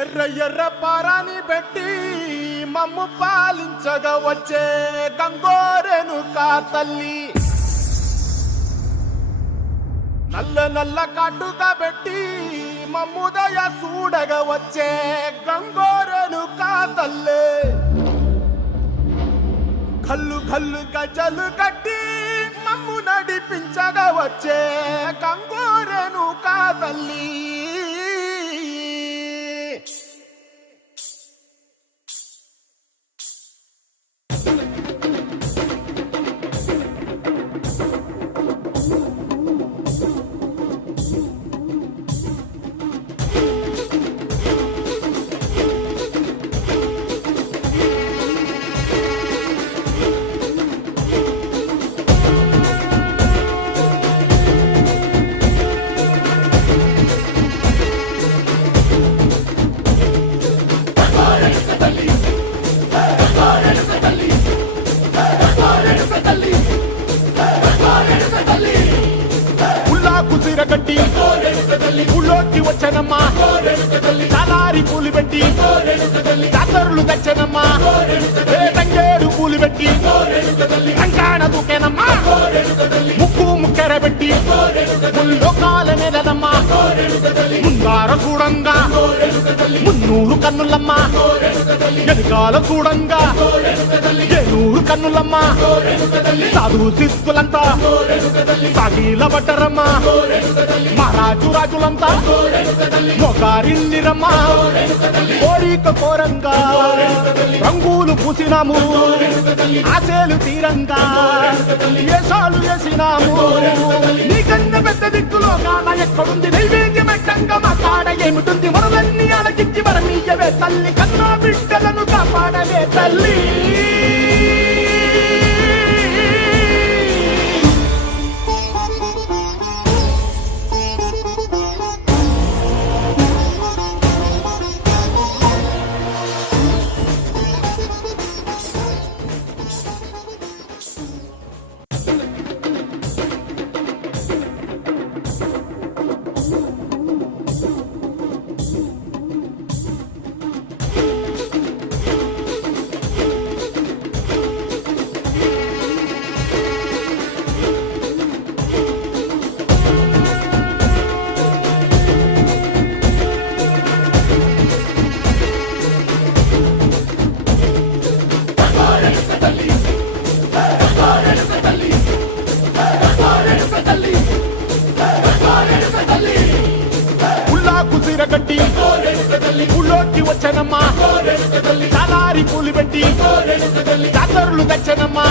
ఎర్ర ఎర్ర పారాని పెట్టి మమ్ము పాలించగా వచ్చే గంగోరెను కా తల్లి, నల్ల నల్ల కాటుగా పెట్టి మమ్ముదయ చూడగా వచ్చే గంగోరెను కా తల్లి, కల్లు కల్లు గజలు కట్టి మమ్ము నడిపించగా వచ్చే గంగోరెను కా తల్లి. కట్టి ఊళ్ళోకి వచ్చనమ్మా, చాలారి పూలు పెట్టి జాతరులు తెచ్చనమ్మా, తంగేడు పూలు పెట్టి కంకాణ దూకేనమ్మా, ముక్కు ముక్కెర పెట్టి ముల్లోకాల నెలనమ్మా, ముందార చూడంగా మున్నూరు కన్నులమ్మా, వెనుకాల చూడంగా ఏనూరు కన్నులమ్మా, సాధు సిద్ధులంతా సాగిల బట్టరమ్మా, మహారాజు రాజులంతా మొగారిల్లిరమ్మా, కోరిక కోరంగా రంగులు పూసినాము, ఆశలు తీరంగా వేషాలు వేసినాము, నీకన్నా పెద్ద దిక్కులో కాన ఎక్కడుంది నైవేద్యం ఎట్టంగా మా కాడ ఏమిటుంది, మనలన్నీ అలకిచ్చి వరమీయవే తల్లి, కన్నా బిడ్డలను కాపాడవే తల్లి. కట్టి ఊళ్ళోకి వచ్చనమ్మా, చాలారి పూలు పెట్టి జాతరులు తెచ్చనమ్మా,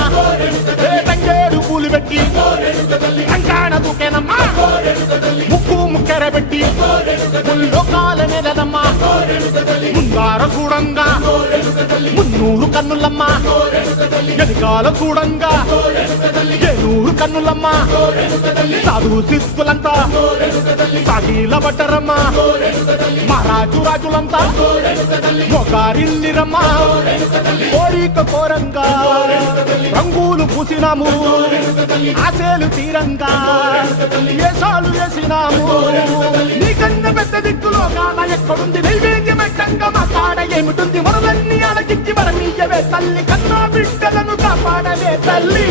తంగేడు పూలు పెట్టి కంకాణ దూకేనమ్మా, ముక్కు ముక్కెర పెట్టి ముల్లోకాల నెలనమ్మా, ముందార చూడంగా మున్నూరు కన్నులమ్మా, వెనుకాల చూడంగా ఏనూరు కన్నులమ్మా, సాధు సిద్ధులంతా సాగిల బట్టరమ్మా, మహారాజు రాజులంతా మొగారిల్లిరమ్మా, కోరిక కోరంగా రంగులు పూసినాము, ఆశలు తీరంగా వేషాలు వేసినాము, నీకన్నా పెద్ద దిక్కులో కాన ఎక్కడుంది నైవేద్యం ఎట్టంగా మా కాడ ఏమిటుంది, మనలన్నీ అలకిచ్చి వరమీయవే తల్లి, కన్నా బిడ్డలను కాపాడవే తల్లి.